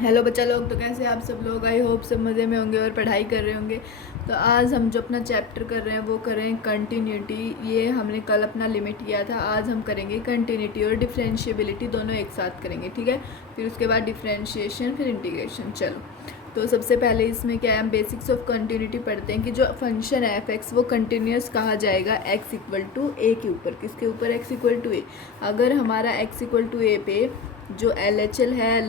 Hello बच्चा लोग, तो कैसे आप सब लोग? आई होप सब मज़े में होंगे और पढ़ाई कर रहे होंगे। तो आज हम जो अपना चैप्टर कर रहे हैं वो कर रहे हैं कंटिन्यूटी। ये हमने कल अपना लिमिट किया था, आज हम करेंगे कंटिन्यूटी और डिफरेंशिएबिलिटी दोनों एक साथ करेंगे, ठीक है। फिर उसके बाद डिफरेंशिएशन, फिर इंटीग्रेशन। चलो, तो सबसे पहले इसमें क्या है, हम बेसिक्स ऑफ कंटिन्यूटी पढ़ते हैं कि जो फंक्शन है एफ एक्स वो कंटिन्यूस कहा जाएगा एक्स इक्वल टू ए के ऊपर। किसके ऊपर? X equal to a. अगर हमारा एक्स इक्वल टू ए पे जो एल एच एल है,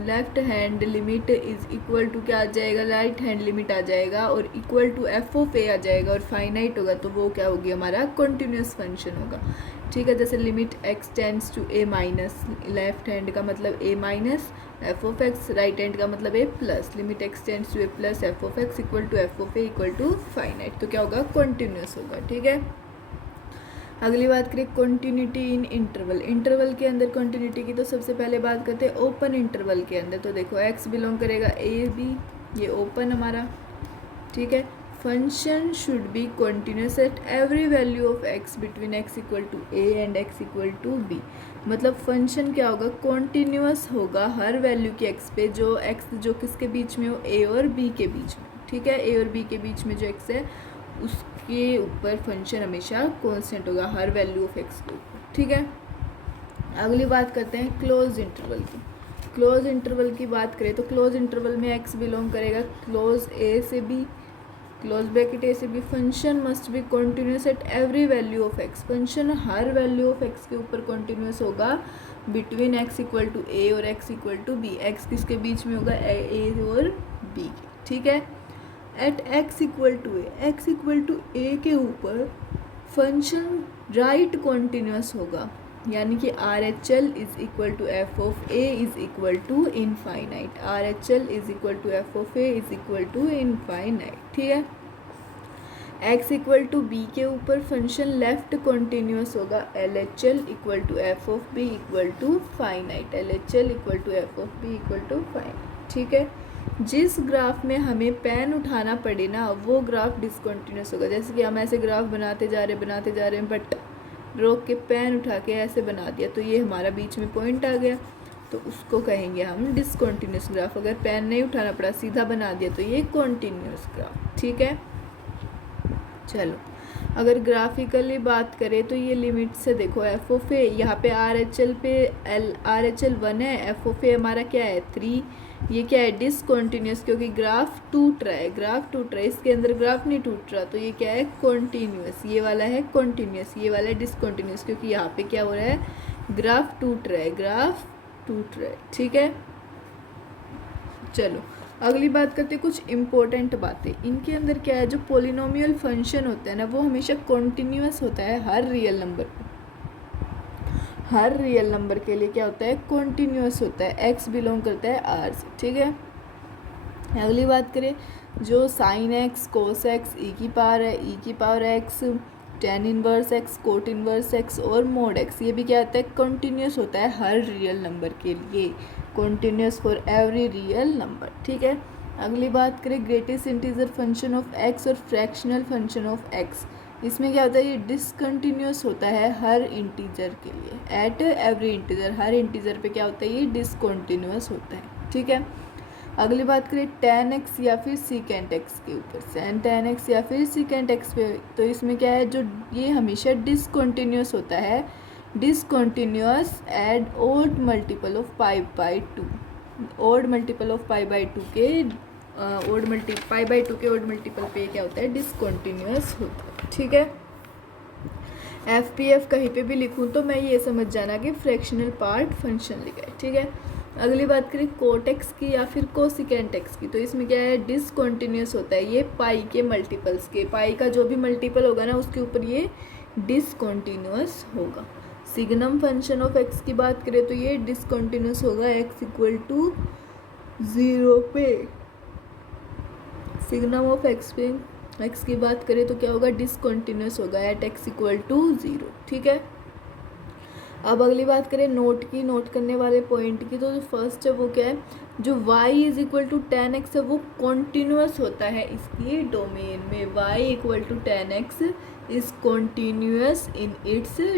left hand limit is equal to क्या आ जाएगा, राइट हैंड लिमिट आ जाएगा, और equal to f of a आ जाएगा, और फाइनाइट होगा, तो वो क्या होगी, हमारा कंटिन्यूस फंक्शन होगा, ठीक है। जैसे limit x tends to a minus, left hand का मतलब a minus f of x, right hand का मतलब a plus, limit x tends to a plus f of x equal to f of a equal to finite, तो क्या होगा, continuous होगा, ठीक है। अगली बात करें कंटिन्यूटी इन इंटरवल। इंटरवल के अंदर कंटिन्यूटी की तो सबसे पहले बात करते हैं ओपन इंटरवल के अंदर। तो देखो एक्स बिलोंग करेगा ए बी, ये ओपन हमारा, ठीक है। Function should be continuous at every value of x between x equal to a and x equal to b. मतलब फंक्शन क्या होगा, कॉन्टीन्यूस होगा हर वैल्यू के एक्स पे, जो एक्स जो किसके बीच में हो, ए और बी के बीच में, ठीक है। ए और बी के बीच में जो एक्स है उसके ऊपर फंक्शन हमेशा कांस्टेंट होगा हर वैल्यू ऑफ एक्स के ऊपर, ठीक है। अगली बात करते हैं क्लोज इंटरवल की। क्लोज इंटरवल की बात करें तो क्लोज इंटरवल में एक्स बिलोंग करेगा क्लोज ए से बी, क्लोज ब्रैकेट ए से b. Function must be continuous at every value of x. Function हर वैल्यू ऑफ एक्स के ऊपर कॉन्टीन्यूस होगा between x equal to a और x equal to b. X किसके बीच में होगा, ए और बी के, ठीक है। At x equal to a, x equal to a के ऊपर फंक्शन राइट कॉन्टीन्यूस होगा, यानी कि R H L is equal to f of a is equal to infinite. R H L is equal to f of a is equal to infinite, ठीक है। X equal to b के ऊपर function left continuous होगा, L H L equal to f of b equal to finite. L H L equal to f of b equal to finite, ठीक है। जिस graph में हमें पेन उठाना पड़े ना, वो ग्राफ डिसकंटिन्यूस होगा। जैसे कि हम ऐसे ग्राफ बनाते जा रहे हैं, बट रोक के पेन उठा के ऐसे बना दिया, तो ये हमारा बीच में पॉइंट आ गया, तो उसको कहेंगे हम डिसकंटिन्यूस ग्राफ। अगर पेन नहीं उठाना पड़ा, सीधा बना दिया, तो ये कॉन्टीन्यूस ग्राफ, ठीक है। चलो, अगर ग्राफिकली बात करें तो ये लिमिट से देखो एफ ऑफ ए, यहाँ पे आर एच एल पे आर एच एल 1 है, एफ ऑफ ए हमारा क्या है 3। ये क्या है, डिसकंटिन्यूस, क्योंकि ग्राफ टूट रहा है, इसके अंदर ग्राफ नहीं टूट रहा, तो ये क्या है, कॉन्टीन्यूस। ये वाला है कॉन्टीन्यूस, ये वाला है डिसकंटिन्यूस, क्योंकि यहाँ पे क्या हो रहा है, ग्राफ टूट रहा है, ठीक है। चलो, अगली बात करते हैं कुछ इम्पोर्टेंट बातें। इनके अंदर क्या है, जो पोलिनोमियल फंक्शन होता है ना, वो हमेशा कॉन्टीन्यूस होता है हर रियल नंबर पे। हर रियल नंबर के लिए क्या होता है, कॉन्टीन्यूस होता है। एक्स बिलोंग करता है आर से, ठीक है। अगली बात करें, जो साइन एक्स, कोस एक्स, ई की पावर है, ई की power x, tan inverse x, cot inverse x और मोड एक्स, ये भी क्या होता है, कॉन्टीन्यूस होता है हर रियल नंबर के लिए, continuous for every real number, ठीक है। अगली बात करें greatest integer function of x और फ्रैक्शनल फंक्शन ऑफ एक्स। इसमें क्या होता है, ये डिसकंटिन्यूस होता है हर इंटीजर के लिए, at every integer. Her integer पे क्या होता है, ये डिसकंटिन्यूस होता है, ठीक है। अगली बात करें tan x या फिर secant x के ऊपर से, tan x या फिर secant x पे, तो इसमें क्या है, जो ये हमेशा डिसकंटिन्यूस होता है, discontinuous at odd multiple of pi by two. Odd multiple of pi by two के ओड मल्टीपल पे क्या होता है, डिसकंटिन्यूस होता है, ठीक है। एफ पी एफ कहीं पे भी लिखूँ तो मैं ये समझ जाना कि फ्रैक्शनल पार्ट फंक्शन लिखा है, ठीक है। अगली बात करें कोटेक्स की या फिर कोसिकेंट एक्स की, तो इसमें क्या है, डिसकंटिन्यूस होता है ये पाई के मल्टीपल्स के। पाई का जो भी मल्टीपल होगा ना, उसके ऊपर ये डिसकंटिन्यूस होगा। सिग्नम फंक्शन ऑफ एक्स की बात करें तो ये डिसकंटिन्यूस होगा एक्स इक्वल टू 0 पे। सिग्नम ऑफ एक्स पे एक्स की बात करें तो क्या होगा, डिसकंटिन्यूस होगा एट एक्स इक्वल टू 0, ठीक है। अब अगली बात करें नोट की, नोट करने वाले पॉइंट की, तो जो फर्स्ट है वो क्या है, जो y is equal to tan x है वो कॉन्टीन्यूस होता है इसकी डोमेन में। y equal to tan x is continuous in its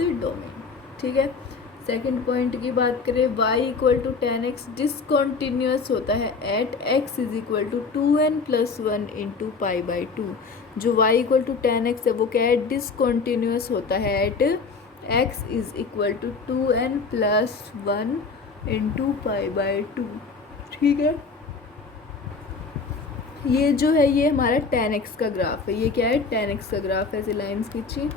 domain, ठीक है। सेकंड पॉइंट की बात करें, y equal to 10x discontinuous होता है at x is equal to 2n+1 into pi by 2। जो y इक्वल टू 10x है वो क्या है, डिसकॉन्टीन्यूअस होता है at x is equal to 2n+1 into pi by 2। ठीक है, ये जो है ये हमारा 10x का ग्राफ है। ये क्या है, 10x का ग्राफ है। ऐसे लाइन्स खींची,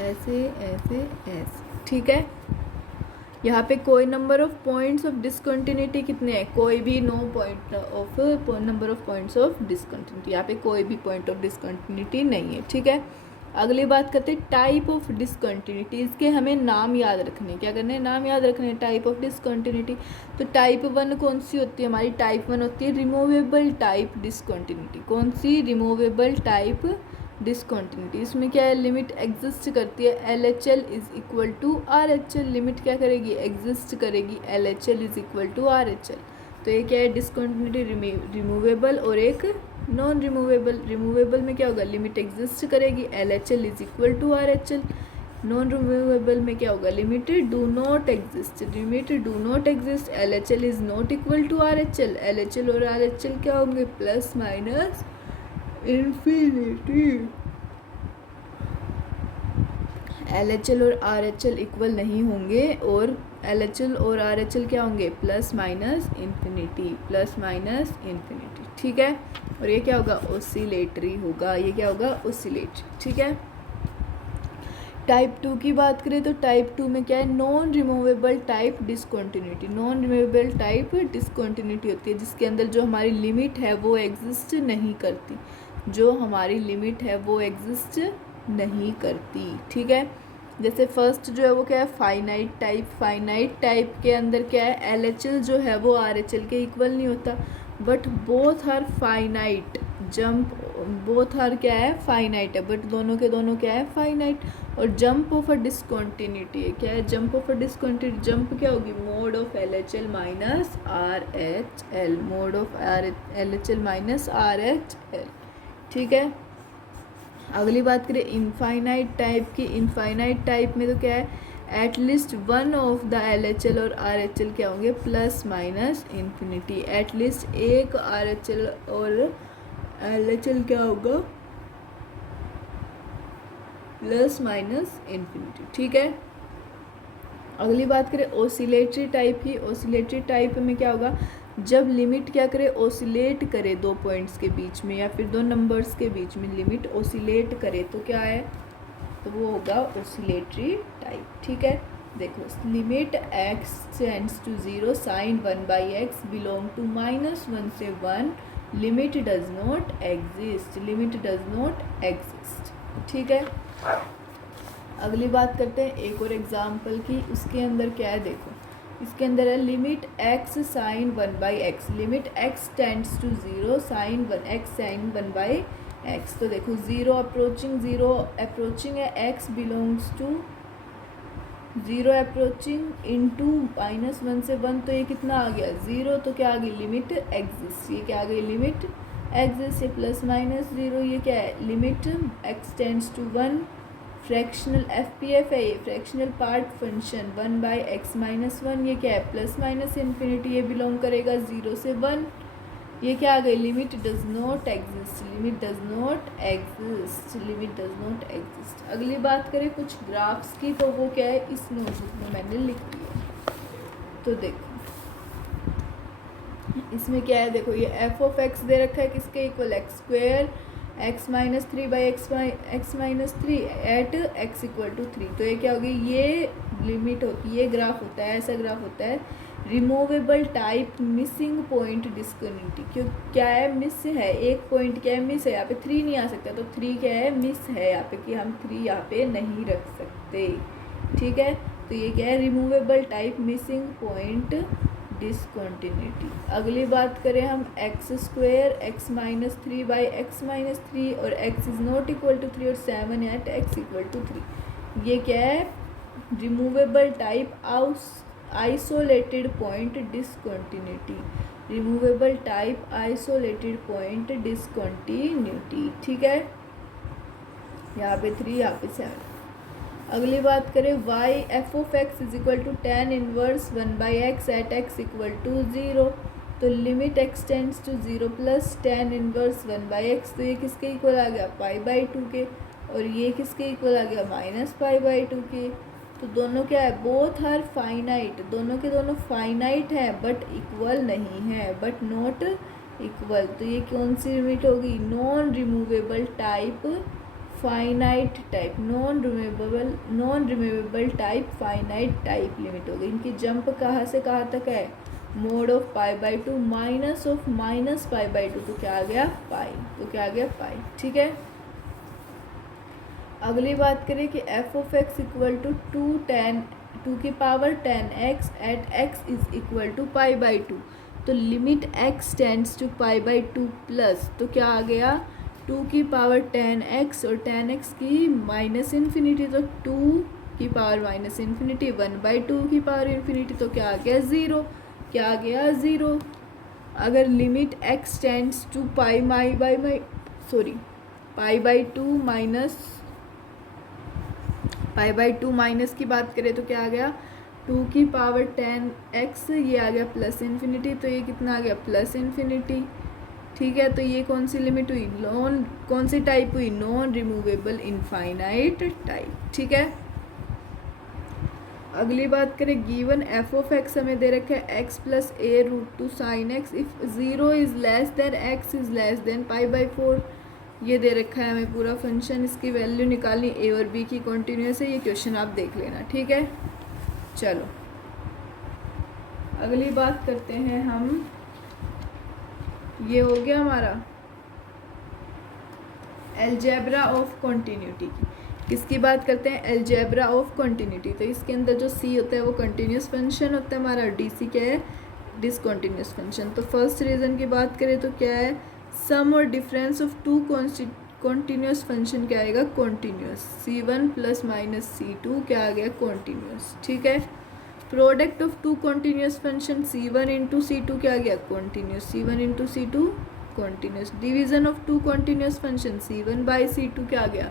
ऐसे ऐसे ऐसे। ठीक है, यहाँ पे कोई number of points of discontinuity कितने हैं, कोई भी no point of number of points of discontinuity, यहाँ पे कोई भी पॉइंट ऑफ डिसकंटिन्यूटी नहीं है। ठीक है, अगली बात करते हैं टाइप ऑफ डिसकंटिन्यूटी। इसके हमें नाम याद रखने, क्या करने हैं, नाम याद रखने हैं टाइप ऑफ डिसकंटिन्यूटी। तो टाइप 1 कौन सी होती है हमारी, टाइप 1 होती है रिमूवेबल टाइप डिसकंटिन्यूटी। कौन सी, रिमूवेबल टाइप डिसकंटिन्यूटी। इसमें क्या है, लिमिट एग्जिस्ट करती है LHL is equal to RHL। Limit क्या करेगी, एग्जिस्ट करेगी, LHL is equal to RHL। तो ये क्या है, डिसकंटिन्यूटी रिमूवेबल और एक नॉन रिमूवेबल। रिमूवेबल में क्या होगा, लिमिट एग्जिस्ट करेगी, LHL is equal to RHL। Non removable में क्या होगा, limit do not exist. Limit do not exist, LHL is not equal to RHL। LHL और RHL क्या होंगे, प्लस माइनस इन्फिनिटी। LHL और RHL इक्वल नहीं होंगे और LHL और RHL क्या होंगे, plus minus infinity, plus minus infinity. ठीक है, और ये क्या होगा, ओसिलेटरी होगा, ये क्या होगा, ओसिलेटरी। ठीक है, टाइप 2 की बात करें तो टाइप 2 में क्या है, non removable type discontinuity. Non removable type discontinuity होती है जिसके अंदर जो हमारी लिमिट है वो एग्जिस्ट नहीं करती, जो हमारी लिमिट है वो एग्जिस्ट नहीं करती। ठीक है, जैसे फर्स्ट जो है वो क्या है, फाइनाइट टाइप। फाइनाइट टाइप के अंदर क्या है, LHL जो है वो RHL के इक्वल नहीं होता, but both are finite. Jump both are क्या है, फाइनाइट है, बट दोनों के दोनों क्या है, फाइनाइट। और जंप ऑफ अ डिसकंटिन्यूटी है, क्या है, jump of a discontinuity. Jump क्या होगी, mode of LHL minus RHL, mode of LHL minus RHL। ठीक है, अगली बात करें इनफाइनाइट टाइप की। इनफाइनाइट टाइप में तो क्या है, at least one of the LHL और RHL क्या होंगे, प्लस माइनस इन्फिनिटी। एटलीस्ट एक RHL और LHL क्या होगा, प्लस माइनस इन्फिनिटी। ठीक है, अगली बात करें ओसिलेटरी टाइप की। ओसिलेटरी टाइप में क्या होगा, जब लिमिट क्या करे, ओसिलेट करे दो पॉइंट्स के बीच में या फिर दो नंबर्स के बीच में, लिमिट ओसिलेट करे तो क्या है, तो वो होगा ओसिलेटरी टाइप। ठीक है, देखो limit x tends to 0 sine 1/x belong to -1 से 1, limit does not exist, limit does not exist. ठीक है, अगली बात करते हैं एक और एग्जाम्पल की। उसके अंदर क्या है, देखो इसके अंदर है limit x sine 1/x। Limit x tends to 0 sine 1x sine 1/x। तो देखो 0 अप्रोचिंग है, x belongs to 0 approaching into -1 से 1, तो ये कितना आ गया, 0। तो क्या आ गई, लिमिट एग्जिस्ट। ये क्या आ गई, लिमिट एग्जिस्ट। ये प्लस माइनस 0, ये क्या है, limit x tends to 1। Fractional FPF है, ये fractional part function 1/x minus 1, ये क्या है, प्लस माइनस इन्फिनिटी। ये बिलोंग करेगा 0 से 1। ये क्या आ गई, limit does not exist, limit does not exist, limit does not exist. अगली बात करें कुछ ग्राफ्स की, तो वो क्या है, इस नोटबुक में मैंने लिख दिया। तो देखो इसमें क्या है, देखो ये f(x) दे रखा है किसके इक्वल, x² x minus 3/x minus 3 at x equal to 3। तो ये क्या होगी, ये लिमिट होती है, ये ग्राफ होता है, ऐसा ग्राफ होता है रिमूवेबल टाइप मिसिंग पॉइंट डिस्कन्टिन्यूटी। क्यों, क्या है, मिस है, एक पॉइंट क्या है, मिस है। यहाँ पे 3 नहीं आ सकता, तो 3 क्या है, मिस है यहाँ पे, कि हम 3 यहाँ पे नहीं रख सकते। ठीक है, तो ये क्या है, removable type missing point discontinuity. अगली बात करें हम x² x minus 3/x minus 3 और x is not equal to 3 और 7 एट x इक्वल टू 3। ये क्या है, removable type isolated point discontinuity. Removable type isolated point discontinuity. ठीक है, यहाँ पे 3, यहाँ पे 7। अगली बात करें y f of x is equal to tan inverse 1/x at x equal to 0। तो limit x tends to 0 plus tan inverse 1/x, तो ये किसके इक्वल आ गया π/2 के, और ये किसके इक्वल आ गया -π/2 के। तो दोनों क्या है, बोथ आर फाइनाइट, दोनों के दोनों फाइनाइट है बट इक्वल नहीं है, बट नॉट इक्वल। तो ये कौन सी लिमिट होगी, non removable type finite type, non removable type finite type limit होगी। इनकी जंप कहाँ से कहाँ तक है, मोड ऑफ π/2 माइनस ऑफ -π/2, तो क्या आ गया पाई, तो क्या आ गया पाई। ठीक है, अगली बात करें कि f of x equal to 2 की power 10x at x is equal to π/2। तो limit x tends to π/2 plus, तो क्या आ गया 2 की पावर 10x और 10x की माइनस इन्फिनिटी, तो 2 की पावर माइनस इन्फिनिटी 1/2 की पावर इन्फिनिटी, तो क्या आ गया 0, क्या आ गया 0। अगर limit x tends to π/2 minus की बात करें तो क्या आ गया 2 की पावर 10x, ये आ गया प्लस इन्फिनिटी, तो ये कितना आ गया प्लस इन्फिनिटी। ठीक है, तो ये कौन सी लिमिट हुई, कौन सी टाइप हुई, नॉन रिमूवेबल इनफाइनाइट टाइप। ठीक है, अगली बात करें, गिवन एफ ऑफ एक्स हमें दे रखा है x plus a√2 sin x if 0 is less than x is less than π/4। ये दे रखा है हमें पूरा फंक्शन, इसकी वैल्यू निकालनी a और b की कॉन्टीन्यूअस है, ये क्वेश्चन आप देख लेना। ठीक है, चलो अगली बात करते हैं हम, ये हो गया हमारा अलजेब्रा ऑफ कॉन्टीन्यूटी। किसकी बात करते हैं, अलजेब्रा ऑफ कॉन्टीन्यूटी। तो इसके अंदर जो सी होता है वो कंटिन्यूस फंक्शन होता है हमारा, डी सी क्या है, डिसकॉन्टीन्यूस फंक्शन। तो फर्स्ट रीजन की बात करें तो क्या है, सम और difference of two continuous function क्या आएगा, continuous. c1 plus minus c2 क्या आ गया, कॉन्टीन्यूस। ठीक है, product of two continuous function c1 into c2 क्या आ गया, continuous, c1 into c2 continuous. Division of two continuous function c1/c2 क्या आ गया,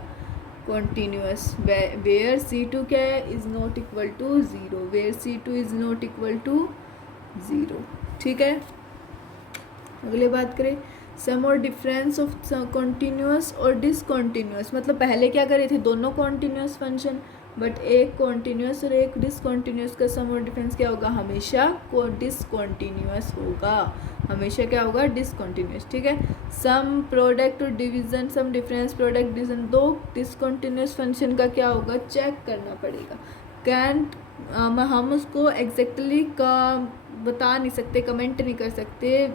कॉन्टीन्यूस, वेयर c2 क्या है, is not equal to 0, where c2 is not equal to 0। ठीक है, अगले बात करें, सम और डिफरेंस ऑफ कॉन्टीन्यूस और डिसकॉन्टीन्यूस। मतलब पहले क्या करे थे, दोनों कॉन्टीन्यूस फंक्शन, बट एक कॉन्टीन्यूस और एक डिसकॉन्टीन्यूस का सम और डिफरेंस क्या होगा, हमेशा डिसकॉन्टीन्यूस होगा, हमेशा क्या होगा, डिसकॉन्टीन्यूस। ठीक है, सम प्रोडक्ट और division, sum difference product division, दो डिसकॉन्टीन्यूस फंक्शन का क्या होगा, चेक करना पड़ेगा। कैंट हम उसको एग्जैक्टली का बता नहीं सकते, कमेंट नहीं कर सकते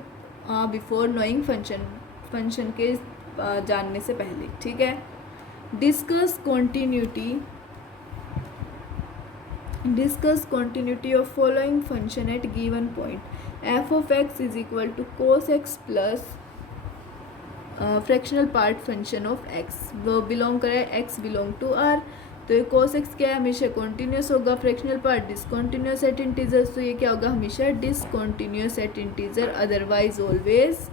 बिफोर नोइंग फंक्शन के जानने से पहले। ठीक है, discuss continuity of following function at given point, f of x is equal to cos x plus fractional part function of x, वो बिलोंग करे x बिलोंग टू r। तो ये cos x क्या है, हमेशा कॉन्टीन्यूस होगा, fractional part discontinuous at integers, तो ये क्या होगा, हमेशा discontinuous at integer, otherwise always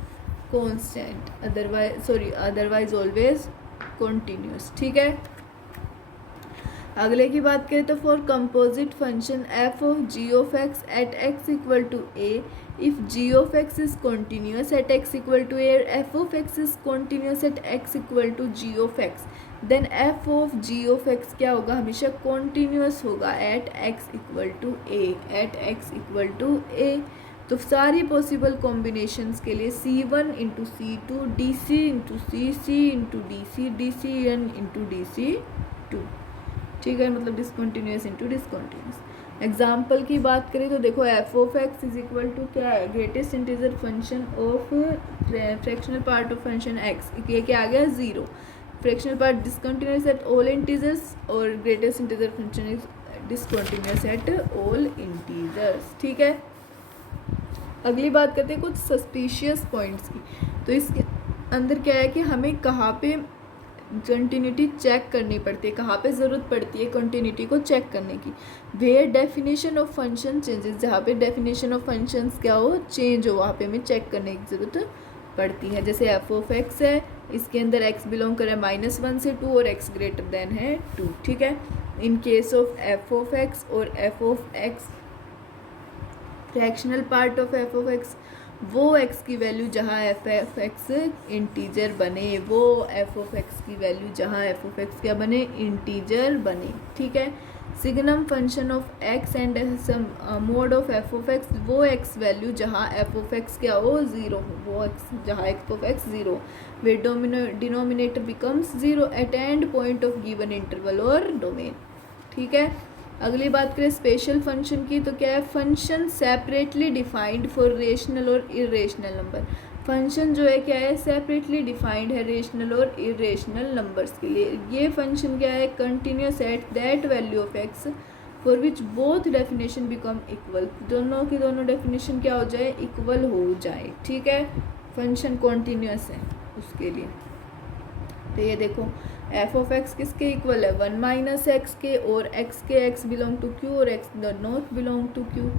constant, otherwise always continuous. ठीक है, अगले की बात करें तो for composite function f of g of x at x equal to a, if g of x is continuous at x equal to a, f of x is continuous at x equal to g of x, then f of g of x क्या होगा, हमेशा continuous होगा at x equal to a, at x equal to a. तो सारी possible combinations के लिए c1 into c2 dc into cc into dc dcn into dc2। ठीक है, मतलब डिसकॉन्टीन्यूस इंटू डिसकॉन्टीन्यूस। एग्जाम्पल की बात करें तो देखो f of x is equal to क्या है, greatest integer function of fractional part of function x, ये क्या आ गया 0, fractional part discontinuous at all integers, और greatest integer function is discontinuous at all integers. ठीक है, अगली बात करते हैं कुछ सस्पिशियस पॉइंट्स की। तो इसके अंदर क्या है कि हमें कहाँ पे कंटिन्यूटी चेक करनी पड़ती है, कहाँ पे ज़रूरत पड़ती है कंटिन्यूटी को चेक करने की, where definition of function changes, जहाँ पे डेफिनेशन ऑफ फंक्शंस क्या हो, चेंज हो, वहाँ पे हमें चेक करने की ज़रूरत पड़ती है। जैसे एफ ऑफ एक्स है, इसके अंदर x बिलोंग करे -1 से 2 और x ग्रेटर देन है 2। ठीक है, in case of f of x और f of x fractional part of f of x, वो एक्स की वैल्यू जहाँ एफ ऑफ एक्स इंटीजर बने, वो एफ ऑफ एक्स की वैल्यू जहाँ एफ ऑफ एक्स क्या बने, इंटीजर बने। ठीक है, signum function of x and sum mod of f of x, वो एक्स वैल्यू जहाँ एफ ऑफ एक्स क्या हो, ज़ीरो हो, वो एक्स जहाँ f of x zero, where denominator becomes zero at end point of given interval और domain. ठीक है, अगली बात करें स्पेशल फंक्शन की, तो क्या है, function separately defined for rational और इरेशनल नंबर। फंक्शन जो है क्या है, सेपरेटली डिफाइंड है रेशनल और इरेशनल नंबर्स के लिए। ये फंक्शन क्या है, continuous at that value of x for which both definition become equal, दोनों की दोनों डेफिनेशन क्या हो जाए, इक्वल हो जाए। ठीक है, फंक्शन कॉन्टीन्यूस है उसके लिए। तो ये देखो एफ ऑफ एक्स किसके इक्वल है, 1 माइनस एक्स के, और एक्स के एक्स बिलोंग टू क्यू और x does not belong to Q,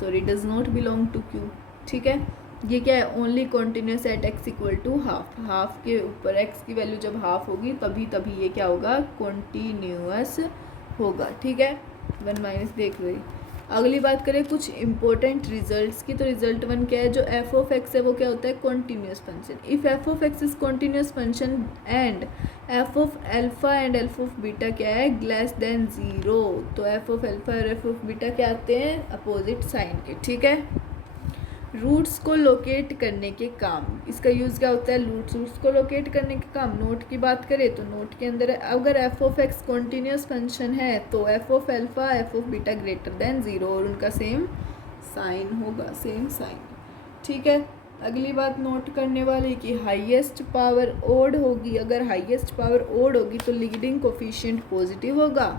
sorry does not belong to Q. ठीक है, ये क्या है, only continuous at x equal to half, half के ऊपर एक्स की वैल्यू जब हाफ होगी तभी ये क्या होगा, कॉन्टीन्यूअस होगा। ठीक है, 1 माइनस देख लो। अगली बात करें कुछ इंपॉर्टेंट रिजल्ट्स की, तो रिजल्ट 1 क्या है, जो एफ ऑफ एक्स है वो क्या होता है, continuous function. If F of x is continuous function and f of alpha and f of beta क्या है, लेस देन ज़ीरो, तो एफ ऑफ अल्फा और एफ ऑफ बीटा क्या आते हैं, अपोजिट साइन के। ठीक है, रूट्स को लोकेट करने के काम, इसका यूज़ क्या होता है, रूट्स को लोकेट करने के काम। नोट की बात करें तो नोट के अंदर अगर f of x continuous function है तो f of alpha F of beta greater than zero, और उनका सेम साइन होगा, सेम साइन। ठीक है, अगली बात नोट करने वाली कि हाईएस्ट पावर ओड होगी, अगर हाईएस्ट पावर ओड होगी तो लीडिंग कोफिशिएंट पॉजिटिव होगा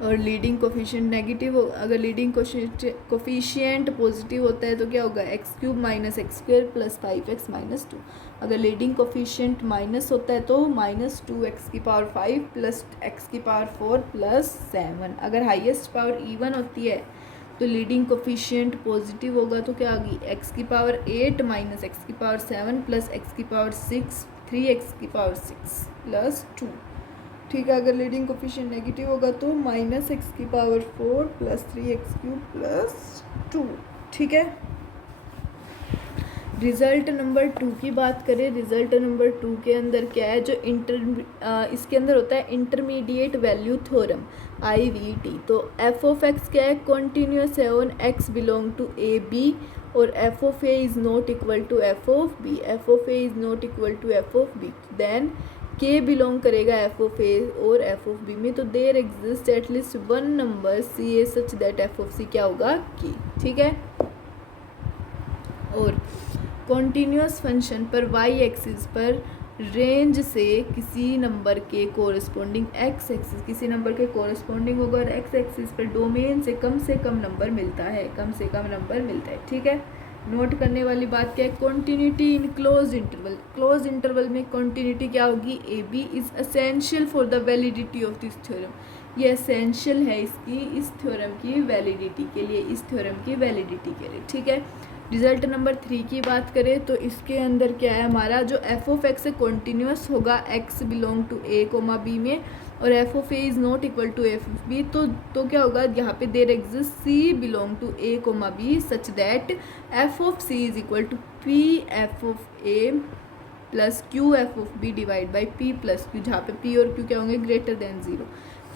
और लीडिंग कोफिशिएंट नेगेटिव हो। अगर लीडिंग कोफिशिएंट पॉजिटिव होता है तो क्या होगा, x cube minus x square plus 5x minus 2। अगर लीडिंग कोफिशिएंट माइनस होता है तो माइनस 2x की पावर 5 प्लस x की पावर 4 प्लस 7। अगर हाईएस्ट पावर इवन होती है तो लीडिंग कोफिशिएंट पॉजिटिव होगा तो क्या होगी, x की पावर 8 माइनस x की पावर 7 प्लस x की पावर 6 3x की पावर 6 प्लस 2। ठीक है, अगर लीडिंग कोफिशिएंट नेगेटिव होगा तो माइनस एक्स की power 4 plus 3x cube plus 2। ठीक है, रिजल्ट नंबर 2 की बात करें, रिजल्ट नंबर 2 के अंदर क्या है, जो इसके अंदर होता है इंटरमीडिएट वैल्यू थ्योरम IVT। तो एफ ऑफ एक्स क्या है, कॉन्टीन्यूस है on x belong to a b, और f of a is not equal to f of b, f of a is not equal to f of b, then k belong करेगा f of a और f of b में, तो there exist at least one number c a such that f of c क्या होगा, की। ठीक है, और कॉन्टीन्यूस फंक्शन पर वाई एक्सिस पर रेंज से किसी नंबर के कोरस्पॉन्डिंग एक्स एक्सिस किसी नंबर के कोरस्पॉन्डिंग होगा और एक्स एक्सिस पर डोमेन से कम नंबर मिलता है, कम से कम नंबर मिलता है। ठीक है, नोट करने वाली बात क्या है, continuity in close interval, close interval में कॉन्टिन्यूटी क्या होगी, a b is essential for the validity of this theorem, ये असेंशियल है इसकी, इस थ्योरम की वैलिडिटी के लिए, इस थ्योरम की वैलिडिटी के लिए। ठीक है, रिजल्ट नंबर 3 की बात करें तो इसके अंदर क्या है हमारा, जो एफ ऑफ एक्स कॉन्टीन्यूस होगा x belong to a comma b में, और f of a is not equal to f of b, तो क्या होगा, यहाँ पे there exist c belong to a comma b such that f of c is equal to p f of a plus q f of b divide by p plus q, जहाँ पे P और Q क्या होंगे, greater than zero.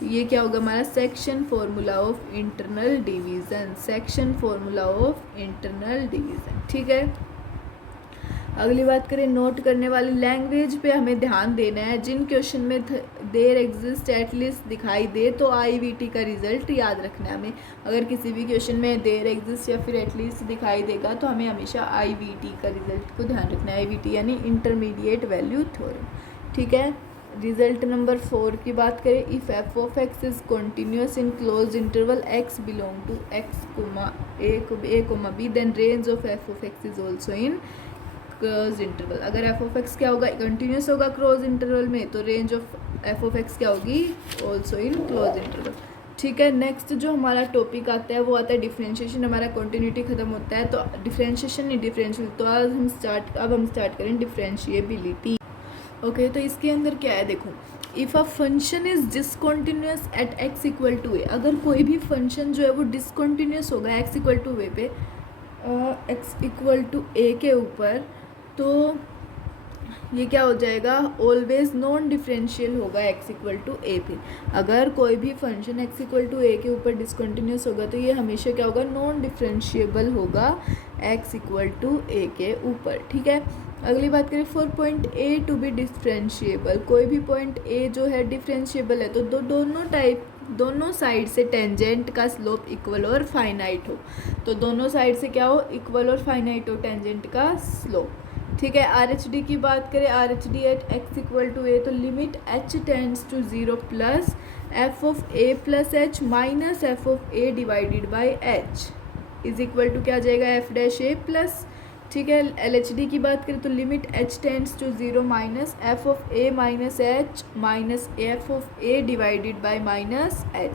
ये क्या होगा हमारा section formula of internal division, section formula of internal division. ठीक है, अगली बात करें नोट करने वाली लैंग्वेज पे हमें ध्यान देना है, जिन क्वेश्चन में देर एग्जिस्ट एटलीस्ट दिखाई दे तो IVT का रिजल्ट याद रखना है हमें। अगर किसी भी क्वेश्चन में देर एग्जिस्ट या फिर एटलीस्ट दिखाई देगा तो हमें हमेशा IVT का रिजल्ट को ध्यान रखना है, IVT यानी इंटरमीडिएट वैल्यू थ्योरम। ठीक है, रिजल्ट नंबर 4 की बात करें, if f of x is continuous in close interval x belong to x a comma b, then range of f of x is also in close interval. अगर f of x क्या होगा, continuous होगा close interval में, तो range of f of x क्या होगी, also in close interval. ठीक है, नेक्स्ट जो हमारा टॉपिक आता है वो आता है डिफ्रेंशिएशन। हमारा कंटिन्यूटी खत्म होता है तो डिफ्रेंशिएशन नहीं डिफरेंशियल, तो अब हम स्टार्ट करें डिफ्रेंशिएबिलिटी। ओके, तो इसके अंदर क्या है देखो, if a function is discontinuous at x equal to a, अगर कोई भी फंक्शन जो है वो डिसकॉन्टिन्यूस होगा एक्स इक्वल टू ए पे, एक्स इक्वल टू ए के ऊपर, तो ये क्या हो जाएगा, ऑलवेज नॉन डिफरेंशियल होगा एक्स इक्वल टू ए पे। अगर कोई भी function x equal to a के ऊपर डिसकंटिन्यूस होगा तो ये हमेशा क्या होगा, नॉन डिफरेंशिएबल होगा एक्स इक्वल टू ए के ऊपर। ठीक है, अगली बात करें, for point a to B differentiable, कोई भी पॉइंट ए जो है डिफरेंशिएबल है तो दोनों साइड से टेंजेंट का स्लोप इक्वल और फाइनाइट हो। तो दोनों साइड से क्या हो, इक्वल और फाइनाइट हो टेंजेंट का स्लोप। ठीक है, आर एच डी की बात करें, R H D at x equal to a, तो limit h tends to 0 plus f of a plus h minus f of a divided by h is equal to क्या आ जाएगा, f dash ए plus. ठीक है, L H D की बात करें तो limit h tends to 0 minus f of a minus h minus f of a divided by minus h,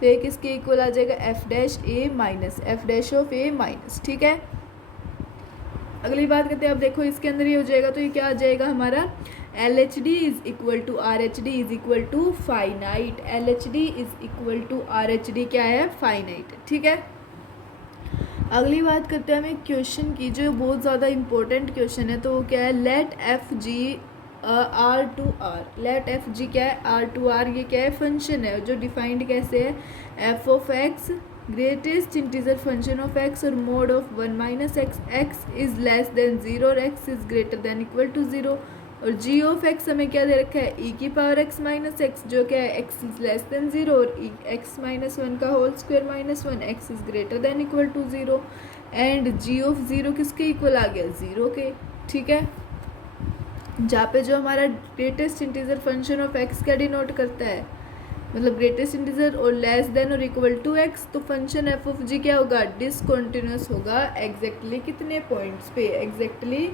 तो ये किसके इक्वल आ जाएगा, f dash a minus f dash of a minus. ठीक है, अगली बात करते हैं, अब देखो इसके अंदर ये हो जाएगा तो ये क्या आ जाएगा हमारा, L H D is equal to R H D is equal to finite, L H D is equal to R H D क्या है, फाइनाइट। ठीक है, अगली बात करते हैं हम एक क्वेश्चन की जो बहुत ज़्यादा इंपॉर्टेंट क्वेश्चन है, तो वो क्या है, let f g R to R, let f g क्या है, आर टू आर, ये क्या है, फंक्शन है जो डिफाइंड कैसे है, f of x greatest integer function of x और mod of 1 minus x, x is less than 0 और x is greater than equal to 0, और जी ऑफ एक्स हमें क्या दे रखा है, ई की पावर एक्स माइनस एक्स, जो क्या है एक्स इज लेस देन 0 और एक्स माइनस 1 का whole square minus 1, x is greater than equal to 0, and g of 0 किसके इक्वल आ गया, 0 के। ठीक है, जहाँ पे जो हमारा greatest integer function of x क्या डिनोट करता है, मतलब ग्रेटेस्ट इंटीजर और लेस देन और इक्वल टू एक्स, तो फंक्शन एफ ऑफ जी क्या होगा, डिसकॉन्टिन्यूस होगा एग्जैक्टली कितने पॉइंट्स पे, एग्जैक्टली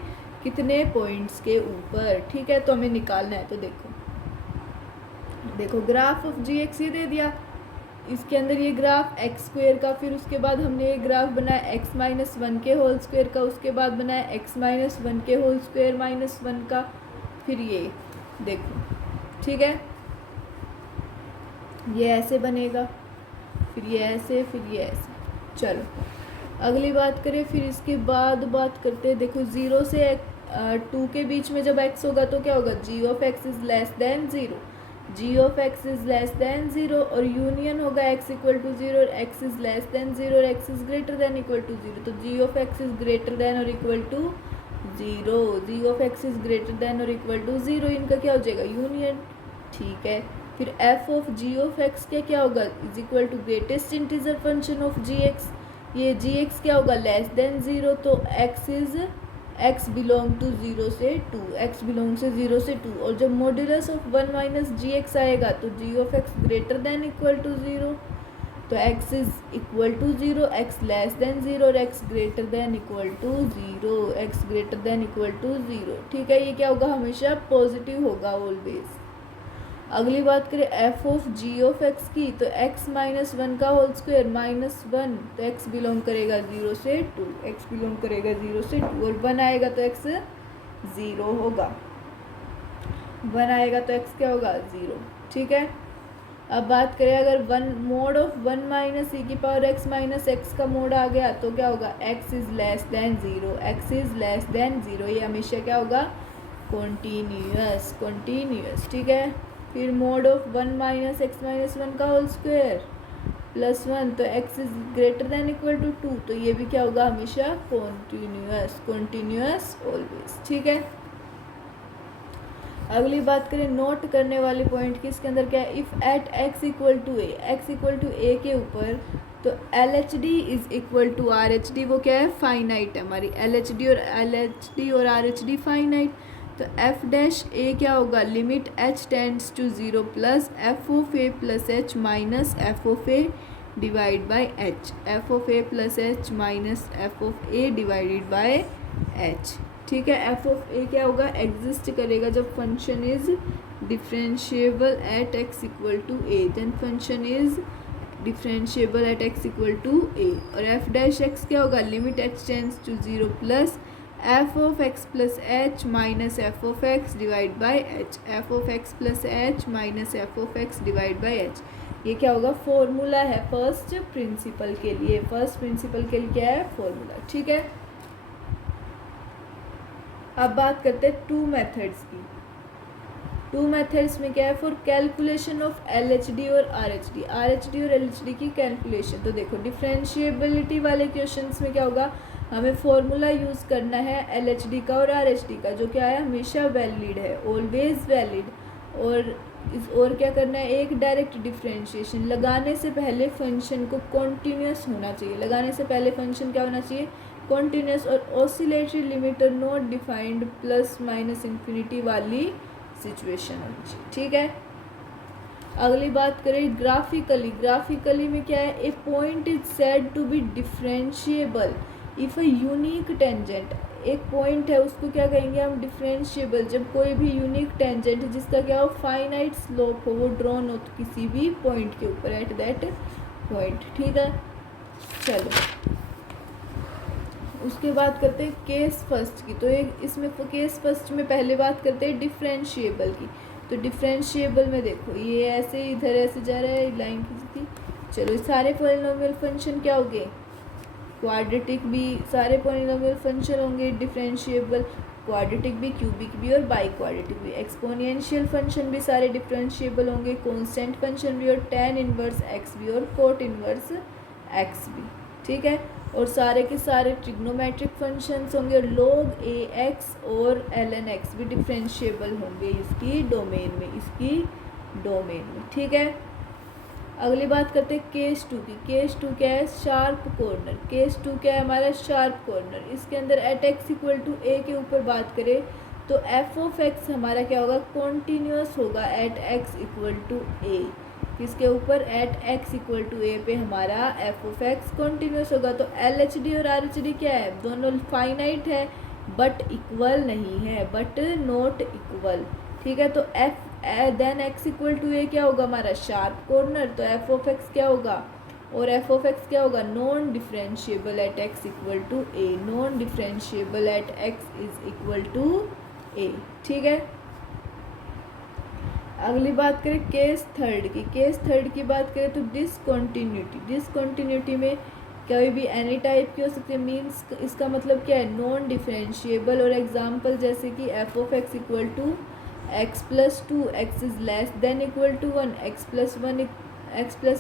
कितने पॉइंट्स के ऊपर। ठीक है, तो हमें निकालना है, तो देखो ग्राफ ऑफ जी एक्स ये दे दिया, इसके अंदर ये ग्राफ एक्स स्क्वेयर का, फिर उसके बाद हमने ये ग्राफ बनाया एक्स माइनस 1 के होल स्क्वेयर का, उसके बाद बनाया एक्स माइनस 1 के होल स्क्वेयर माइनस 1 का, फिर ये देखो। ठीक है, ये ऐसे बनेगा, फिर ये ऐसे, फिर ये ऐसे। चलो अगली बात करें, फिर इसके बाद बात करते हैं, देखो 0 से 2 के बीच में जब x होगा तो क्या होगा, g of x is less than 0, g of x is less than 0, और यूनियन होगा x इक्वल टू 0 और x इज लेस देन 0 और x is greater than equal to 0, तो g of x is greater than और equal to 0, g of x is greater than और equal to 0, इनका क्या हो जाएगा, यूनियन। ठीक है, फिर f of g of x क्या होगा, is equal to greatest integer function of g x, ये जी एक्स क्या होगा, लेस देन 0, तो एक्स बिलोंग टू 0 से 2, एक्स बिलोंग से 0 से 2, और जब modulus of 1 minus g x आएगा तो g of x greater than equal to 0, तो x is equal to 0, x less than 0 और x greater than equal to 0, x greater than equal to 0। ठीक है, ये क्या होगा, हमेशा पॉजिटिव होगा ऑलवेज। अगली बात करें f of g of x की, तो x माइनस 1 का होल स्क्वायर माइनस 1, तो x बिलोंग करेगा 0 से 2, x बिलोंग करेगा 0 से 2, और 1 आएगा तो x 0 होगा, 1 आएगा तो x क्या होगा, 0। ठीक है, अब बात करें अगर 1 मोड ऑफ 1 माइनस ई की पावर एक्स माइनस एक्स का मोड आ गया तो क्या होगा, x is less than 0, x is less than 0, ये हमेशा क्या होगा, कॉन्टीन्यूअस, कॉन्टीन्यूअस। ठीक है, फिर mod of 1 minus x minus 1 का होल स्क्वायर प्लस 1, तो x is greater than equal to 2, तो ये भी क्या होगा, हमेशा कॉन्टीन्यूअस, कॉन्टीन्यूअस ऑलवेज। ठीक है, अगली बात करें नोट करने वाले पॉइंट की, इसके अंदर क्या है, if at x equal to a, x equal to a के ऊपर, तो L H D is equal to R H D, वो क्या है, फाइनाइट है हमारी, एल एच डी और आर एच डी फाइनाइट, तो एफ डैश ए क्या होगा, limit h tends to 0 plus f of a plus h minus f of a divide by h, f of a plus h minus f of a divided by H. ठीक है, f of ए क्या होगा, exist करेगा जब function is differentiable at x equal to a, then function is differentiable at x equal to a, और f dash x क्या होगा, limit h tends to 0 plus f of x plus h minus f of x divide by h, f of x plus h minus f of x divide by h. ये क्या होगा, formula है first principle के लिए। First principle के लिए क्या है, फॉर्मूला। ठीक है, अब बात करते हैं टू मेथड्स की। टू मेथड्स में क्या है, फॉर कैलकुलेशन ऑफ LHD और RHD, RHD और LHD की कैलकुलेशन। तो देखो डिफरेंशिएबिलिटी वाले क्वेश्चंस में क्या होगा, हमें फॉर्मूला यूज़ करना है LHD का और RHD का, जो क्या है हमेशा वैलिड है, ऑलवेज वैलिड। और क्या करना है, एक डायरेक्ट डिफरेंशिएशन लगाने से पहले फंक्शन को कॉन्टीन्यूस होना चाहिए। लगाने से पहले फंक्शन क्या होना चाहिए, कॉन्टीन्यूस, और oscillatory limiter not defined plus minus infinity वाली सिचुएशन होनी चाहिए। ठीक है, अगली बात करें ग्राफिकली। ग्राफिकली में क्या है, a point is said to B differentiable if a unique tangent, एक पॉइंट है उसको क्या कहेंगे हम, डिफरेंशिएबल, जब कोई भी यूनिक टेंजेंट जिसका क्या हो, फाइनाइट स्लोप हो, वो ड्रॉन हो तो किसी भी पॉइंट के ऊपर, एट दैट पॉइंट। ठीक है, चलो उसके बाद करते हैं केस फर्स्ट की। तो एक इसमें केस फर्स्ट में पहले बात करते हैं डिफरेंशिएबल की। तो डिफरेंशिएबल में देखो ये ऐसे इधर ऐसे जा रहा है, लाइन खींची थी। चलो सारे पॉलिनोमियल फंक्शन क्या हो गए, क्वाड्रेटिक भी, सारे पॉलिनोमियल फंक्शन होंगे डिफरेंशिएबल, क्वाड्रेटिक भी, क्यूबिक भी और बाई क्वाड्रेटिक भी। एक्सपोनेंशियल फंक्शन भी सारे डिफरेंशिएबल होंगे, कांस्टेंट फंक्शन भी, और tan इनवर्स एक्स भी और कोट इनवर्स एक्स भी। ठीक है, और सारे के सारे ट्रिग्नोमेट्रिक फंक्शंस होंगे, और log ax और ln x भी डिफरेंशिएबल होंगे इसकी डोमेन में, इसकी डोमेन में। ठीक है, अगली बात करते हैं केस टू की। केस टू क्या है, शार्प कॉर्नर। केस टू क्या है हमारा, शार्प कॉर्नर। इसके अंदर eight x equal to a के ऊपर बात करें तो एफ ऑफ एक्स हमारा क्या होगा, कॉन्टीन्यूस होगा एट एक्स इक्वल टू ए। किसके ऊपर, eight x equal to a पे हमारा एफ ऑफ एक्स कॉन्टीन्यूस होगा। तो LHD और RHD क्या है, दोनों फाइनाइट है बट इक्वल नहीं है, बट नॉट इक्वल। ठीक है, तो f then x equal to a क्या होगा हमारा, शार्प कॉर्नर। तो एफ ऑफ एक्स क्या होगा, और एफ ऑफ एक्स क्या होगा, non differentiable at x equal to a, non differentiable at x is equal to a. ठीक है, अगली बात करें केस थर्ड की। केस थर्ड की बात करें तो डिसकॉन्टिन्यूटी। डिसकॉन्टिन्यूटी में कोई भी एनी टाइप की हो सकती है, मीन्स इसका मतलब क्या है, नॉन डिफरेंशिएबल। और एग्जांपल जैसे कि f of x equal to x plus two, x is less than equal to one, x plus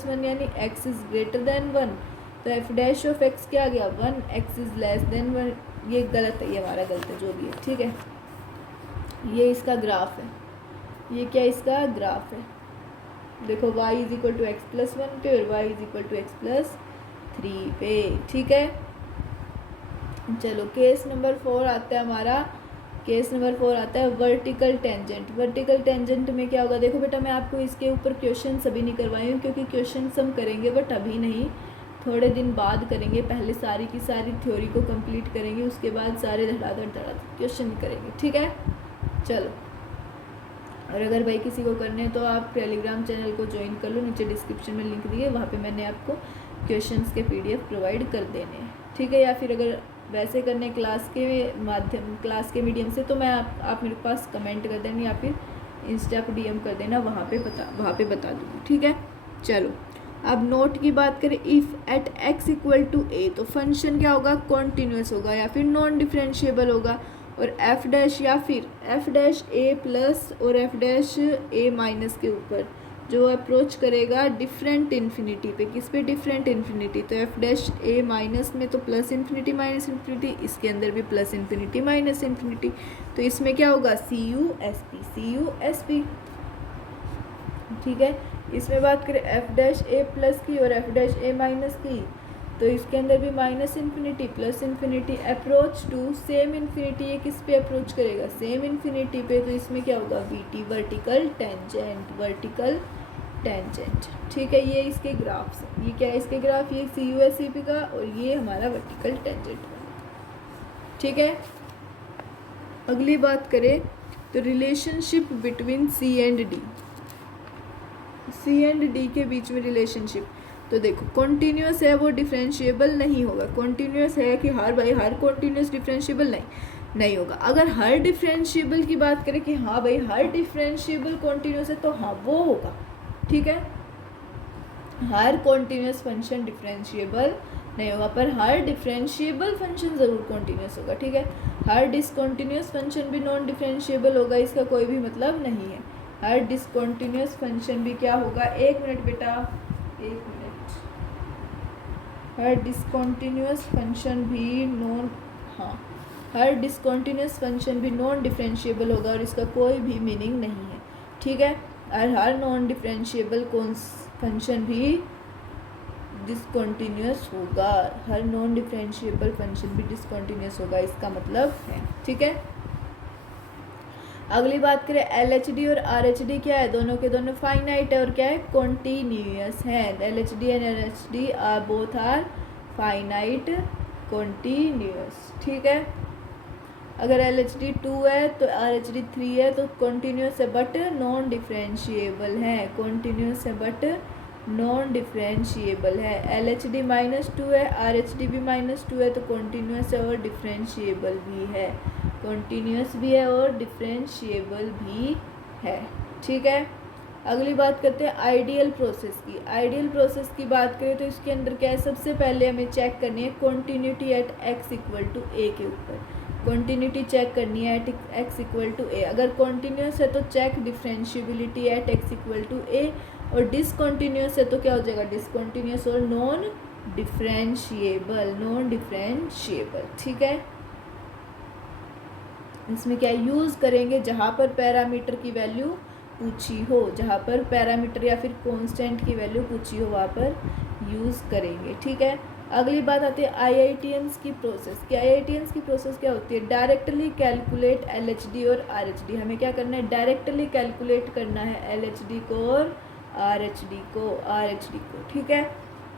one यानी x is greater than one. तो एफ डैश ऑफ एक्स क्या आ गया, one, x is less than one. ये गलत है, ये हमारा गलत है जो भी है। ठीक है, ये इसका ग्राफ है, ये क्या इसका ग्राफ है। देखो y is equal to x plus one पे और y is equal to x plus three पे। ठीक है, चलो केस नंबर 4 आता है हमारा। केस नंबर 4 आता है वर्टिकल टेंजेंट। वर्टिकल टेंजेंट में क्या होगा, देखो बेटा मैं आपको इसके ऊपर क्वेश्चन अभी नहीं करवाई हूँ क्योंकि क्वेश्चन हम करेंगे बट अभी नहीं, थोड़े दिन बाद करेंगे। पहले सारी की सारी थ्योरी को कंप्लीट करेंगे, उसके बाद सारे धड़ाधड़ क्वेश्चन करेंगे। ठीक है, चलो। और अगर भाई किसी को करने हैं तो आप टेलीग्राम चैनल को ज्वाइन कर लो, नीचे डिस्क्रिप्शन में लिंक दिए, वहाँ पे मैंने आपको क्वेश्चंस के PDF प्रोवाइड कर देने हैं। ठीक है, या फिर अगर वैसे करने क्लास के माध्यम, क्लास के मीडियम से, तो मैं आप मेरे पास कमेंट कर देना या फिर इंस्टा पर DM कर देना, वहाँ पे बता दूँगी। ठीक है, चलो अब नोट की बात करें। If at x equal to a, तो फंक्शन क्या होगा, कॉन्टीन्यूस होगा या फिर नॉन डिफरेंशिएबल होगा। और एफ डैश या फिर एफ डैश ए प्लस और एफ डैश ए माइनस के ऊपर जो अप्रोच करेगा डिफरेंट इन्फिनिटी पे, किस पे, डिफरेंट इन्फिनिटी। तो एफ डैश ए माइनस में तो प्लस इन्फिनिटी माइनस इन्फिनिटी, इसके अंदर भी प्लस इन्फिनिटी माइनस इन्फिनिटी। तो इसमें क्या होगा, CU/SP। ठीक है, इसमें बात करें एफ डैश ए प्लस की और एफ डैश ए माइनस की, तो इसके अंदर भी minus infinity plus infinity, approach to same infinity. ये किस पे अप्रोच करेगा, सेम इन्फिनिटी पे। तो इसमें क्या होगा, VT, vertical tangent, vertical tangent. ठीक है, ये इसके ग्राफ्स हैं। ये क्या है इसके ग्राफ, ये CU/SP का, और ये हमारा वर्टिकल टेंजेंट का। ठीक है, अगली बात करें तो relationship between C and D। C and D के बीच में रिलेशनशिप। तो देखो कॉन्टीन्यूस है वो डिफरेंशिएबल नहीं होगा। कॉन्टीन्यूस है कि हर भाई हर कॉन्टीन्यूस डिफरेंशिएबल नहीं होगा। अगर हर डिफरेंशिएबल की बात करें कि हाँ भाई हर डिफरेंशिएबल कॉन्टीन्यूस है तो हाँ वो होगा, ठीक है। हर कॉन्टीन्यूस फंक्शन डिफरेंशिएबल नहीं होगा, पर हर डिफरेंशिएबल फंक्शन ज़रूर कॉन्टीन्यूस होगा, ठीक है। हर डिसकॉन्टीन्यूस फंक्शन भी नॉन डिफरेंशिएबल होगा, इसका कोई भी मतलब नहीं है। हर डिसकॉन्टीन्यूस फंक्शन भी क्या होगा, 1 मिनट बेटा 1 मिनट। हर डिसकॉन्टीन्यूस फंक्शन भी हर डिसकॉन्टीन्यूस फंक्शन भी नॉन डिफरेंशिएबल होगा और इसका कोई भी मीनिंग नहीं है, ठीक है। और हर नॉन डिफरेंशिएबल फंक्शन भी डिसकॉन्टीन्यूस होगा। हर नॉन डिफरेंशिएबल फंक्शन भी डिसकॉन्टीन्यूस होगा, इसका मतलब है, ठीक है। अगली बात करें LHD और RHD क्या है, दोनों के दोनों फाइनाइट है और क्या है, कॉन्टीन्यूस है। LHD and RHD both are finite continuous, ठीक है। अगर LHD 2 है तो RHD 3 है तो कॉन्टीन्यूस है बट नॉन डिफरेंशिएबल है। कॉन्टीन्यूस है बट नॉन डिफरेंशिएबल है। LHD -2 है, RHD भी -2 है तो कॉन्टीन्यूस है और डिफरेंशिएबल भी है। कॉन्टीन्यूस भी है और डिफरेंशिएबल भी है, ठीक है। अगली बात करते हैं आइडियल प्रोसेस की। आइडियल प्रोसेस की बात करें तो इसके अंदर क्या है, सबसे पहले हमें चेक करनी है कॉन्टीन्यूटी एट x = a के ऊपर। कॉन्टीन्यूटी चेक करनी है एट x = a। अगर कॉन्टीन्यूस है तो check differentiability at x = a, और डिसकॉन्टीन्यूस है तो क्या हो जाएगा, डिसकॉन्टीन्यूस और नॉन डिफरेंशिएबल। ठीक है। इसमें क्या यूज़ करेंगे, जहाँ पर पैरामीटर की वैल्यू पूछी हो, जहाँ पर पैरामीटर या फिर कांस्टेंट की वैल्यू पूछी हो वहाँ पर यूज़ करेंगे, ठीक है। अगली बात आती है IITians की प्रोसेस की। IITians की प्रोसेस क्या होती है, डायरेक्टली कैलकुलेट LHD और RHD। हमें क्या करना है, डायरेक्टली कैलकुलेट करना है LHD को और RHD को, ठीक है।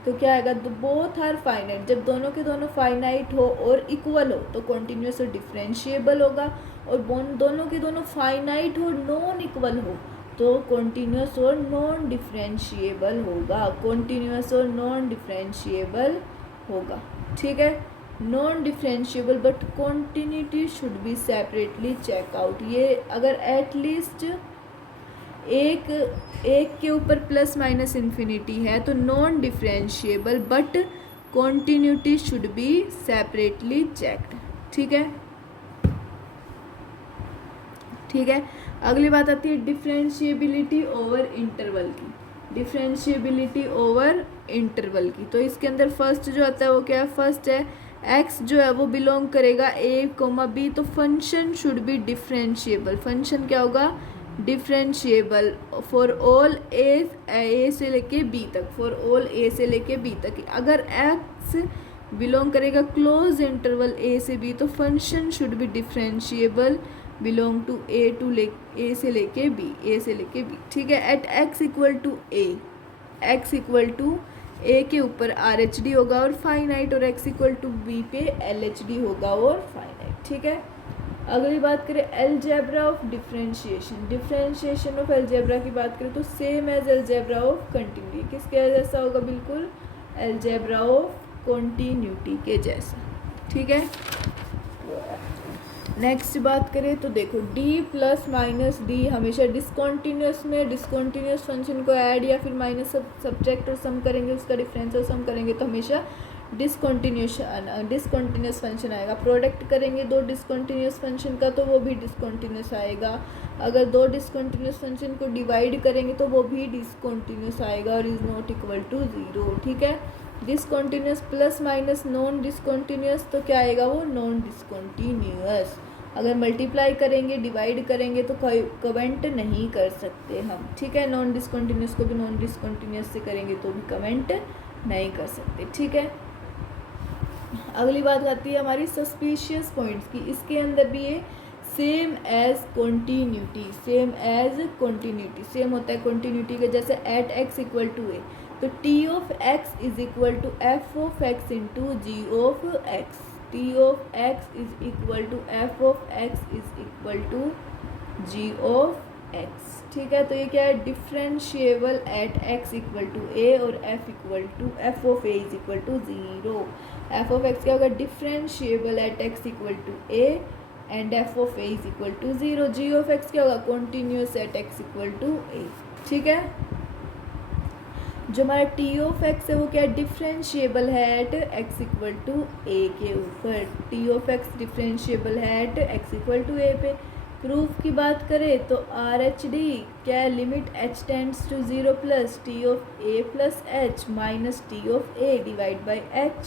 तो क्या आएगा, बोथ आर फाइनाइट। जब दोनों के दोनों फाइनाइट हो और इक्वल हो तो कॉन्टीन्यूस और डिफरेंशिएबल होगा, और दोनों के दोनों फाइनाइट हो नॉन इक्वल हो तो कॉन्टीन्यूस और नॉन डिफरेंशिएबल होगा। कॉन्टीन्यूस और नॉन डिफरेंशिएबल होगा, ठीक है। Non differentiable but continuity should be separately check out. ये अगर एटलीस्ट एक के ऊपर ±∞ है तो non differentiable but continuity should be separately checked, ठीक है। ठीक है। अगली बात आती है डिफरेंशिएबिलिटी ओवर इंटरवल की। डिफरेंशिएबिलिटी ओवर इंटरवल की, तो इसके अंदर फर्स्ट जो आता है वो क्या है, फर्स्ट है x जो है वो बिलोंग करेगा a, b, तो function should be differentiable. Function क्या होगा, डिफरेंशिएबल फॉर ऑल ए से लेके बी तक, फॉर ऑल ए से लेके बी तक। अगर x बिलोंग करेगा क्लोज इंटरवल ए से बी तो function should be differentiable belong to a से लेके बी, ठीक है। एट x = a के ऊपर RHD होगा और फाइनाइट, और x = b पे LHD होगा और फाइनाइट, ठीक है। अगली बात करें algebra of differentiation. Differentiation of algebra की बात करें तो same as algebra of continuity. किसके जैसा होगा, बिल्कुल अलजेब्रा ऑफ कंटिन्यूटी के जैसा, ठीक है। नेक्स्ट बात करें तो देखो d ± d हमेशा डिसकॉन्टीन्यूस में डिसकॉन्टीन्यूस फंक्शन को ऐड या फिर माइनस सब्ट्रैक्ट और सम करेंगे, उसका डिफरेंस और सम करेंगे तो हमेशा डिसकॉन्टीन्यूस फंक्शन आएगा। प्रोडक्ट करेंगे दो डिसकॉन्टीन्यूस फंक्शन का तो वो भी डिसकॉन्टीन्यूस आएगा। अगर दो डिसकॉन्टीन्यूस फंक्शन को डिवाइड करेंगे तो वो भी डिसकॉन्टीन्यूस आएगा और इज़ नॉट इक्वल टू 0, ठीक है। डिसकॉन्टीन्यूस ± नॉन डिसकॉन्टीन्यूस तो क्या आएगा, वो नॉन डिसकॉन्टीन्यूस। अगर मल्टीप्लाई करेंगे डिवाइड करेंगे तो कमेंट नहीं कर सकते हम, ठीक है। नॉन डिसकॉन्टीन्यूस को भी नॉन डिसकॉन्टीन्यूस से करेंगे तो भी कमेंट नहीं कर सकते, ठीक है। अगली बात आती है हमारी सस्पिशियस पॉइंट्स की। इसके अंदर भी ये सेम एज कॉन्टीन्यूटी, सेम होता है कॉन्टीन्यूटी के जैसे एट x = a तो t of x = f of x into g of x। t of x = f of x = g of x. ठीक है, तो ये क्या है, differentiable at x equal to a और f equal to f of a is equal to 0। F of x क्या होगा, differentiable at x equal to a and f of a is equal to 0। G of x क्या होगा, continuous at x equal to a. ठीक है, जो हमारा T of x है वो क्या है, डिफरेंशिएबल है at x equal to a के ऊपर। टी ऑफ एक्स डिफरेंशिएबल है at x equal to a पे। प्रूफ की बात करें तो आर एच डी क्या है, limit h tends to 0 plus t of a plus h minus t of a divide by h.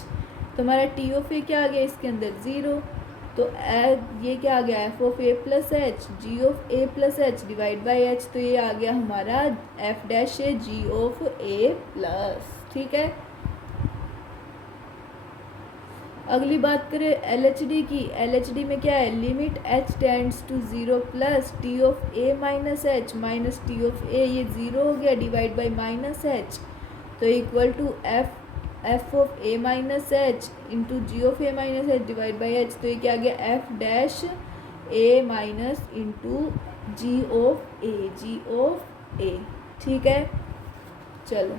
तो हमारा टी ऑफ ए क्या आ गया इसके अंदर, 0। तो ये क्या आ गया, f of a plus h g of a plus h divide by h. तो ये आ गया हमारा f dash a g of a plus. ठीक है, अगली बात करें एल एच डी की। एल एच डी में क्या है, limit h tends to 0 plus t of a minus h minus t of a, ये 0 हो गया डिवाइड बाई माइनस एच। तो equal to f of a minus h into g of a minus h divide by h. तो ये क्या आ गया, f dash a minus into g of a. ठीक है, चलो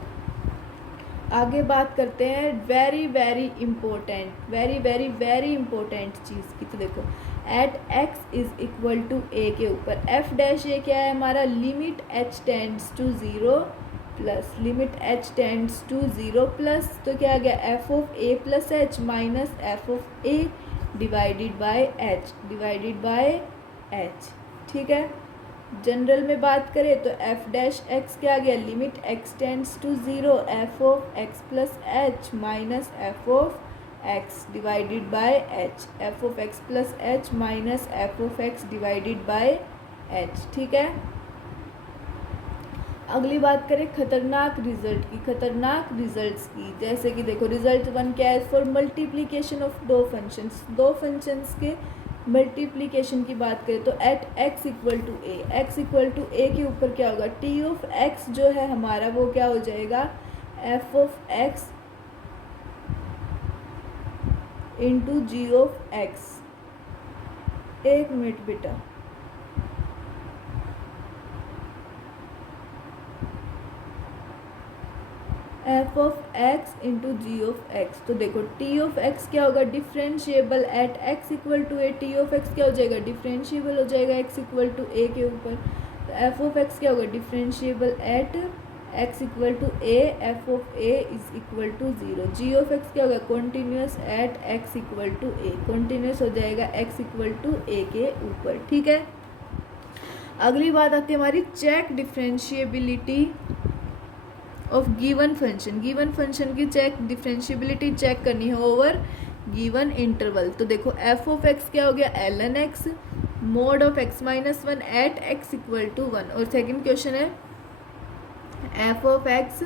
आगे बात करते हैं वेरी वेरी इम्पोर्टेंट चीज़ की। तो देखो at x is equal to a के ऊपर एफ डैश ए क्या है हमारा, limit h tends to 0 plus limit h tends to 0 plus. तो क्या आ गया, f of a plus h minus f of a divided by h. ठीक है, जनरल में बात करें तो एफ डैश एक्स क्या आ गया, limit x tends to 0 f of x plus h minus f of x divided by h, f of x plus h minus f of x divided by h. ठीक है, अगली बात करें खतरनाक results की। जैसे कि देखो रिजल्ट 1 क्या है, फॉर मल्टीप्लिकेशन ऑफ दो फंक्शंस के मल्टीप्लिकेशन की बात करें तो eight x equal to a के ऊपर क्या होगा, टी ऑफ एक्स जो है हमारा वो क्या हो जाएगा, f of x into g of x. एक मिनट बेटा, f of x into g of x. तो देखो टी ऑफ एक्स क्या होगा, differentiable at x equal to a. T of x क्या हो जाएगा, डिफरेंशिएबल हो जाएगा एक्स इक्वल टू ए के ऊपर। तो एफ ऑफ एक्स क्या होगा, differentiable at x equal to a, f of a is equal to 0। G of x क्या होगा, continuous at x equal to a, continuous हो जाएगा एक्स इक्वल टू ए के ऊपर। ठीक है, अगली बात आती है हमारी check differentiability of given function की डिफरेंशिएबिलिटी चेक करनी है ओवर गिवन इंटरवल। तो देखो एफ ऑफ एक्स क्या हो गया, l n x mod of x minus 1 at x equal to 1। और सेकंड क्वेश्चन है f of x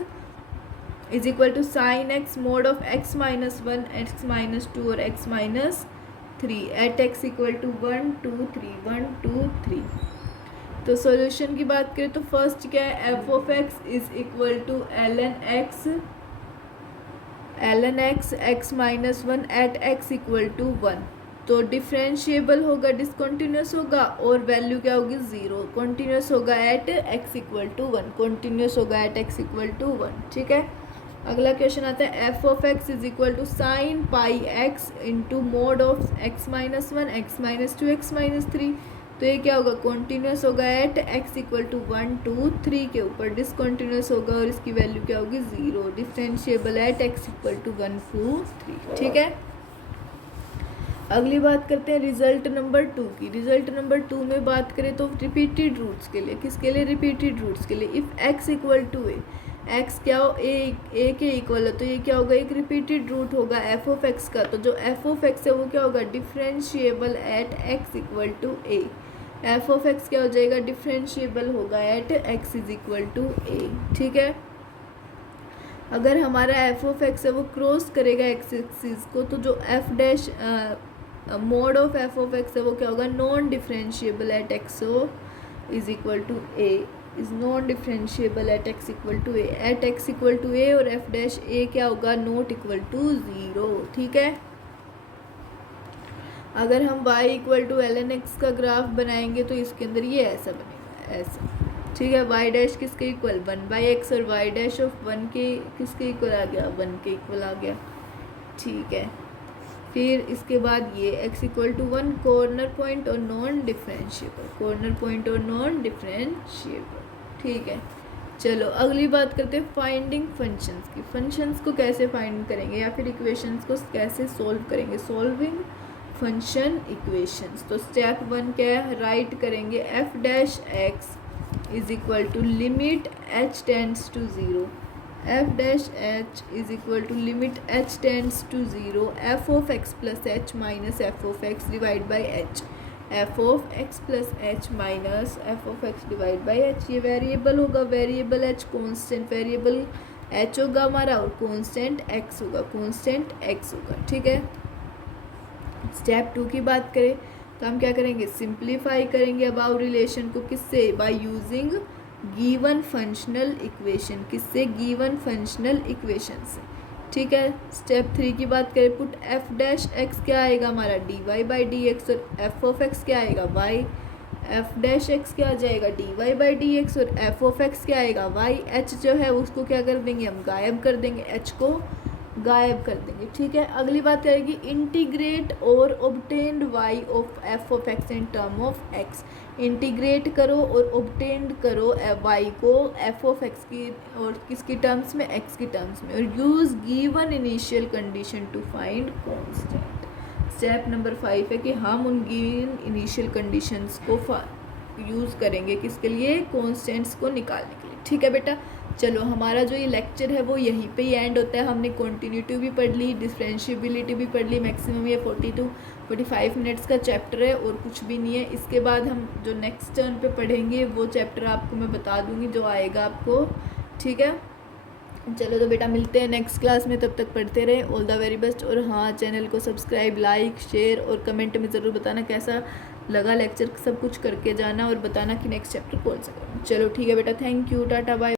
is equal to sine x mod of x minus 1 x minus 2 और x minus 3 at x equal to 1 2 3। तो solution की बात करें तो first क्या है, f of x is equal to l n x x minus 1 at x equal to 1। तो differentiable होगा, डिसकंटिन्यूस होगा और वैल्यू क्या होगी 0। कॉन्टीन्यूस होगा एट एक्स इक्वल टू 1, ठीक है। अगला क्वेश्चन आता है f of x is equal to sine pi x into mod of x minus 1 x minus 2 x minus 3। तो ये क्या होगा, कॉन्टीन्यूस होगा एट एक्स इक्वल टू 1 2 3 के ऊपर, डिसकंटिन्यूस होगा और इसकी वैल्यू क्या होगी 0। Differentiable at x equal to 1 2 3, ठीक है। अगली बात करते हैं रिजल्ट नंबर 2 की। रिजल्ट नंबर 2 में बात करें तो रिपीटेड रूट्स के लिए, किसके लिए, रिपीटेड रूट्स के लिए। If x equal to a, x क्या हो ए के इक्वल है, तो ये क्या होगा, एक रिपीटेड रूट होगा एफ ऑफ एक्स का। तो जो एफ ऑफ एक्स है वो क्या होगा, differentiable at x equal to a. F of x क्या हो जाएगा, डिफरेंशिएबल होगा at x is equal to a, ठीक है। अगर हमारा एफ ऑफ एक्स है वो क्रॉस करेगा एक्स एक्सिस को, तो जो f dash mod of f of x है वो क्या होगा, non differentiable at x is equal to a, is non differentiable at x equal to a. At x equal to a और f dash a क्या होगा, not equal to 0, ठीक है। अगर हम y equal to l n x का graph बनाएंगे तो इसके अंदर ये ऐसा बनेगा, ऐसा, ठीक है। वाई डैश किसके इक्वल 1/x और वाई डैश ऑफ 1 के किसके इक्वल आ गया 1 के इक्वल आ गया, ठीक है। फिर इसके बाद ये x equal to 1 corner point और नॉन डिफरेंशिएबल, कॉर्नर पॉइंट और नॉन डिफरेंशिएबल, ठीक है। चलो अगली बात करते हैं फाइंडिंग फंक्शंस की। फंक्शंस को कैसे फाइंड करेंगे या फिर इक्वेशंस को कैसे सॉल्व करेंगे, सॉल्विंग फंक्शन इक्वेशंस। तो स्टेप 1 क्या है, राइट करेंगे f dash x is equal to limit h tends to 0, f dash h is equal to limit h tends to 0 f of x plus h minus f of x divide by h, f of x plus h minus f of x divide by h. ये variable होगा, variable h constant variable h होगा हमारा और constant x होगा, constant x होगा, ठीक है। Step 2 की बात करें तो हम क्या करेंगे, सिंप्लीफाई करेंगे अबाउट रिलेशन को, किससे, by using given functional equation, किससे, गिवन फंक्शनल इक्वेशन से, ठीक है। स्टेप 3 की बात करें, पुट एफ डैश एक्स क्या आएगा हमारा d y by d x और एफ ऑफ एक्स क्या आएगा वाई, एफ डैश एक्स क्या आ जाएगा d y by d x और एफ ऑफ एक्स क्या आएगा वाई। एच जो है उसको क्या कर देंगे हम, गायब कर देंगे, एच को गायब कर देंगे, ठीक है। अगली बात करेगी इंटीग्रेट और obtained y of f of x in term of x, integrate करो और ऑब्टेन्ड करो वाई को एफ ऑफ एक्स की और किसकी टर्म्स में, एक्स की टर्म्स में, और use given initial condition to find constant. Step number 5 है कि हम उन गिवन इनिशियल कंडीशंस को यूज़ करेंगे किसके लिए, कांस्टेंट्स को निकालने के लिए, ठीक है बेटा। चलो हमारा जो ये लेक्चर है वो यहीं पे ही एंड होता है। हमने कॉन्टीन्यूटी भी पढ़ ली, डिफरेंशिएबिलिटी भी पढ़ ली, मैक्सिमम ये 45 मिनट्स का चैप्टर है और कुछ भी नहीं है। इसके बाद हम जो नेक्स्ट टर्न पे पढ़ेंगे वो चैप्टर आपको मैं बता दूंगी जो आएगा आपको, ठीक है। चलो तो बेटा मिलते हैं नेक्स्ट क्लास में, तब तक पढ़ते रहे, ऑल द वेरी बेस्ट। और हाँ, चैनल को सब्सक्राइब, लाइक, शेयर और कमेंट में ज़रूर बताना कैसा लगा लेक्चर, सब कुछ करके जाना और बताना कि नेक्स्ट चैप्टर कौन सा करना। चलो ठीक है बेटा, थैंक यू, टाटा बाय।